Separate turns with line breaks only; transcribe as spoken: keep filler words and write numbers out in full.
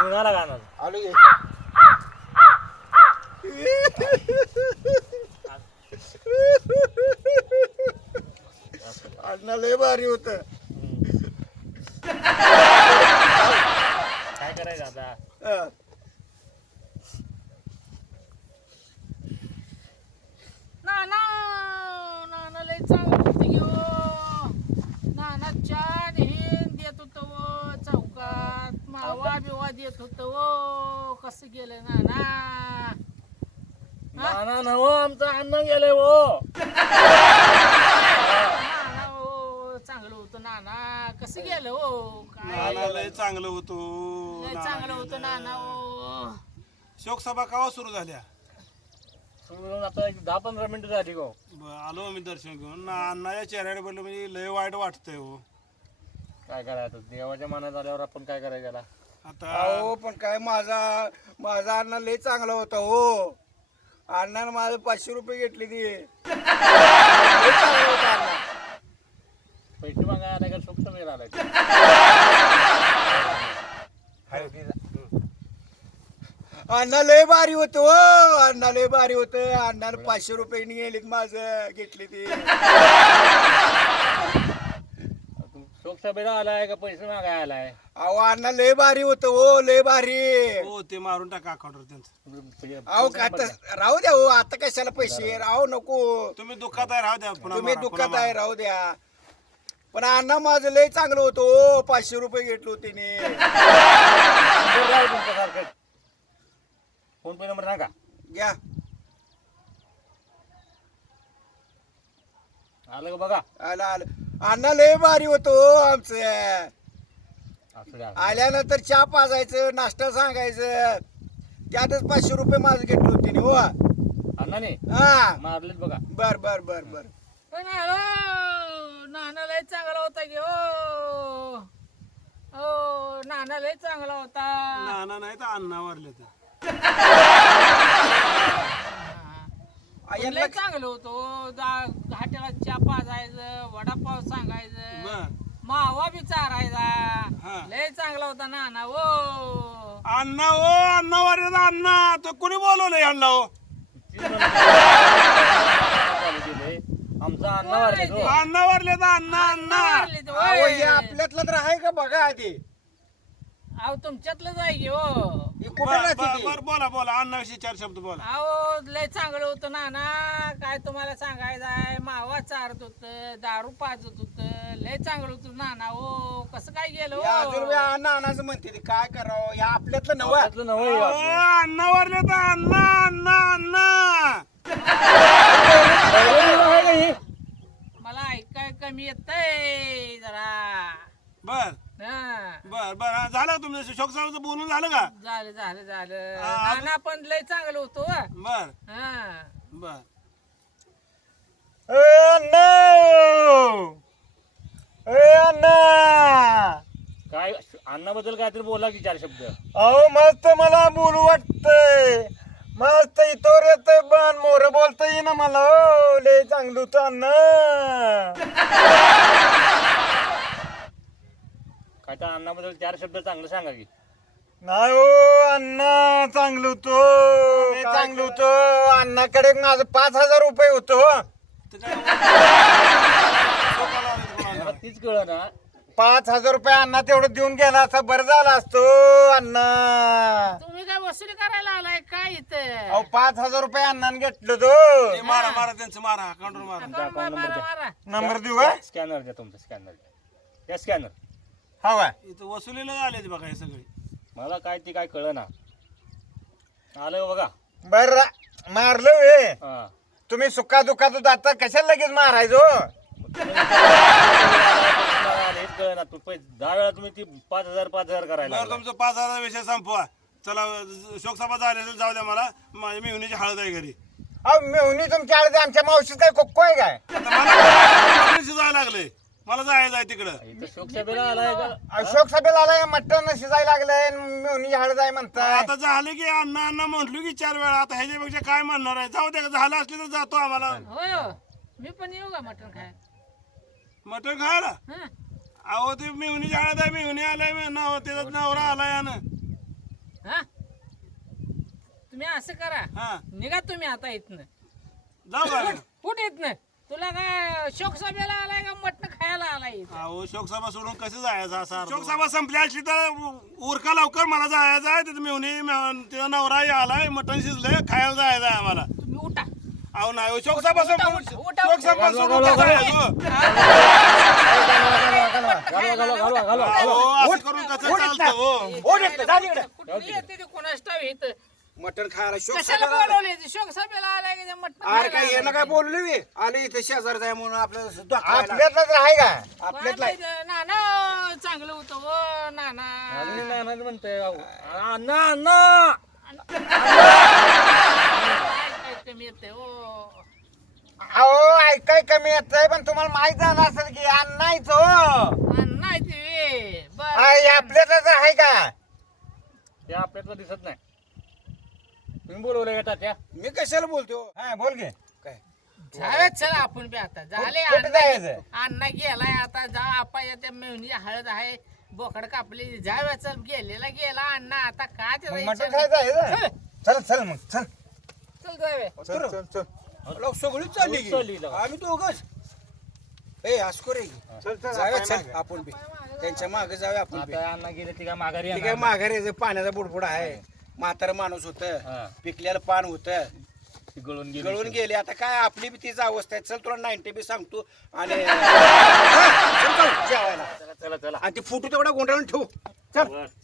कुणाला गाणार
आलो ये अण्णा लय भारी होत.
काय करायचं आता?
नाना नाना लय चांगलं होतं की हो. नाना छान हेन देत होतं व चौकात मावा बिवा देत होतं व. कसं गेलं नाना?
नाना नव आमचा अन्न गेले हो.
नाना हो चांगलं होतं नाना. कसं गेलं हो? काय
नाना लय चांगलं होतो.
लय चांगलं होतं नाना हो.
शोकसभा केव्हा सुरू झाल्या?
सोडून आता एक दहा पंधरा मिनिटं झाली गो.
ब- आलो मी दर्शन घेऊन. ना अण्णाच्या चेहऱ्यावर बोललो म्हणजे लय वाईट वाटतंय हो.
काय करायचं देवाच्या मनात आल्यावर आपण काय करायचं त्याला?
आता
अहो पण काय माझा माझा अण्णा लय चांगला होता हो. अण्णानं माझं पाचशे रुपये घेतले ती. लय चांगला होता अण्णा.
पैसे मागायला आलाय का सुख तर आलाय?
अण्णा लय भारी होत हो. अण्णा लय भारी होत. अण्णानं पाचशे रुपये गेलेत माझं घेतले ते.
शोक सभेला आलाय का पैसे मागायला आलाय?
अहो अण्णा लय भारी होत हो. लय भारी.
हो ते मारून टाका अकाउंटवर त्यांचं.
अहो का आता राहू द्या हो. आता कशाला पैसे राहू नको.
तुम्ही दुःखात आहे राहू द्या. पुन्हा
तुम्ही
मारा,
दुःखात
पुन्हा
आहे
मारा.
राहू द्या. पण अण्णा माझं लय चांगलं होतं हो. पाचशे रुपये घेतलं होते ने.
नंबर राव तुमच्यासारखं. फोन पे नंबर सांगा.
घ्या.
आलं का बघा?
आलं आलं. अण्णा लय भारी होतो आमचं.
असू द्या.
आल्यानंतर चहा पाजायचं नाश्ता सांगायचं. त्यातच पाचशे रुपये माझं घेतलं होते हो.
अण्णाने
हा
मारलेत बघा.
बर बर बर बर.
पण हो नाना लय चांगला होता की हो. हो नाना लय चांगला होता.
नाना नाही तर अण्णा वारले तर.
लय चांगलं होतो. घाट्याला चहा पाजायचं वडापाव सांगायचं
बर
मावा बी चारायचा.
हा.
लय चांगला होता नाना हो.
अण्णा हो अण्णा वारले तर अण्णा. तो कोणी बोलवलंय अण्णा हो?
आमचा अण्णा वारले तो.
अण्णा वारले तर अण्णा अण्णा.
मारली तर
अहो,
होय.
हे आपल्यातलं तर आहे का बघा आधी.
अहो तुमच्यातलंच आहे की हो.
हे कुठं
बर
राहते
बर-
ती?
बर बोला बोला अण्णाविषयी चार शब्द बोला.
अहो लय चांगलं होतं नाना. काय तुम्हाला सांगायचं आहे. मावा चारत होत दारू पाजत होत. लय चांगलं होतं नाना हो. कसं काय गेलं
हे अजून बी
हो.
अण्णा अण्णाचं म्हणते ती. काय करावं या आपल्यातलं नवं.
आपल्यातलं नवं आहे
हो,
आपलं.
अण्णा वारले तर अण्णा अण्णा अण्णा.
आहे का ही?
मला ऐकाय कमी येतंय जरा.
बर
हा.
बर बर हा, झालं का तुमचं शोकसभाचं बोलून झालं का?
झालं झालं झालं.
आ-
नाना पण लय चांगलं होतो हा.
बर
हा.
बर
ए अण्णा. ए अण्णा.
काय अण्णाबद्दल काहीतरी बोला की चार शब्द.
अहो मस्त मला बोलू वाटतंय. मस्त इथवर येतंय पण मोर बोलता येईना मला हो. लय चांगलं होतं अण्णा.
काय त्या अण्णाबद्दल चार शब्द चांगलं सांगा की.
नाही हो अण्णा चांगलं होतं. चांगलं होतं. अण्णाकडे माझं पाच हजार रुपये होतं हो.
ते काय शोकाला आले ते कोणाला?
मला तीच कळ ना.
पाच हजार रुपये अण्णा तेवढं देऊन गेला असं बरं झालं असतो अण्णा.
तुम्ही काय वसुली करायला आलाय काय इथं?
अहो पाच हजार रुपये अण्णाने घेतलं तो.
ते मारा मारा त्यांचं मारा अकाउंटवर मारा.
अकाउंट मारा मारा मारा.
नंबर देऊ का?
स्कॅनर द्या तुमचा स्कॅनर द्या. त्या स्कॅनर.
हा का?
इथं वसुलीला आले बघा हे सगळे.
मला काय ती काय कळ ना. आलं का बघा.
बर मारलं वे.
हा.
तुम्ही सुका दुखात जाता कशाला लगेच मारायचो.
हेच कळ ना. तू पैसे दहा वेळा तुम्ही ती पाच हजार पाच हजार करायला
बरं
लागलाय.
तुमचं पाच हजार विषय संपवा. चला शोकसभा झाले जाऊ द्या मला. माझ्या मेहुणीची हळद आहे घरी.
अहो मेहुणी तुमच्या आडे आमच्या मावशीत काय कोक्को आहे काय?
आता मला शिजायला लागले. मला जायचं आहे तिकडं.
इथं शोकसभेला आलाय का?
अशोक सभेला आलाय मटण शिजायला लागलंय. मेहुणी हळद आहे म्हणताय.
आता झालं की अण्णा अण्णा म्हटलो की चार वेळा. आता ह्याच्यापेक्षा काय म्हणणार आहे. जाऊ द्या झालं असले तर जातो आम्हाला.
होय हो. मी पण येऊ का मटण खाय?
मटण खायला.
हं?
अहो ते मेहुणी हळद आहे. मेहुणी आलाय नाव त्याचा नवरा आलाय आणि
हा तुम्ही असं करा
हा
निघा तुम्ही आता इथनं
जाऊ का
कुठे इथनं तुला काय शोक सभेला आलाय का मटण खायला आलाय इथं?
अहो शोकसभा सोडून कसं जायचं असा शोकसभा संपली असली तर उरका लवकर मला जायचं आहे तिथे मेवणी तिचा नवरा आलाय मटण शिजलंय खायला जायचं आहे आम्हाला
तुम्ही उठा
अहो नाही हो, शोकसभा संपून
उठा, उठा,
शोकसभा
उठा.
सोडून कसं जायचं? अहो, असं करून कसं चालतं हो
कुठली येते ते कोणाच ठाव इथं
मटण खायला शोक
कशाला बोलवले ते शोक सभेला आलाय की ते मटण
अरे
खायला
काय यानं काय
आलाय?
बोलले मी आले इथे शेजारचा आहे म्हणून आपल्याला सुद्धा खायला.
आपल्यातलं तर आहे का
आपल्यातला आहे.
काय माहिती, नाना चांगलं होतं हो नाना
अजून नाना म्हणतोय अहो. अण्णा अण्णा
काय कमी येते हो
अहो ऐकाय कमी येत पण तुम्हाला माहित झालं असेल की अण्णाच हो
नाही ते बर
आहे, आपल्यातलं तर आहे का
ते आपल्यातलं दिसत नाही तुम्ही बोलवलं का तात्या
मी कशाला बोलतो
हा बोल घे
काय
जाऊयात चल आपण बी आता झाले
कुठं
अण्णा
जायचं?
अण्णा गेलाय आता जा आपा त्या मेवणी हळद आहे बोकड कापली जाऊया चल गेलेला गेला अण्णा आता काय
मग
ते
मटण
जायचं?
खायचं आहे
चल,
चल चल मग चल
चल जाऊया
चल चल चल
लोक सगळीच चालली
सगळीच चालली
की.
लगा.
आम्ही दोघच ए आस्को रे
चल चल
जाऊया चल आपण बी त्यांच्या मागे जाऊया आपण बी.
आता अण्णा गेले ती काय माघारी
ठीक आहे
येणार
माघारी पाण्याचा बुडबुड आहे म्हातारा माणूस होत
हा.
पिकलेलं पान होत
ती गळून गेली
गळून गेले आता काय आपली बी तीच अवस्था आहे चल तुला नाईन्टी बी सांगतो आणि हा, चल जाऊ जेवायला
चला चला चला
आणि ते फोटो तेवढा गोंधळून ठेवू
चल
वर.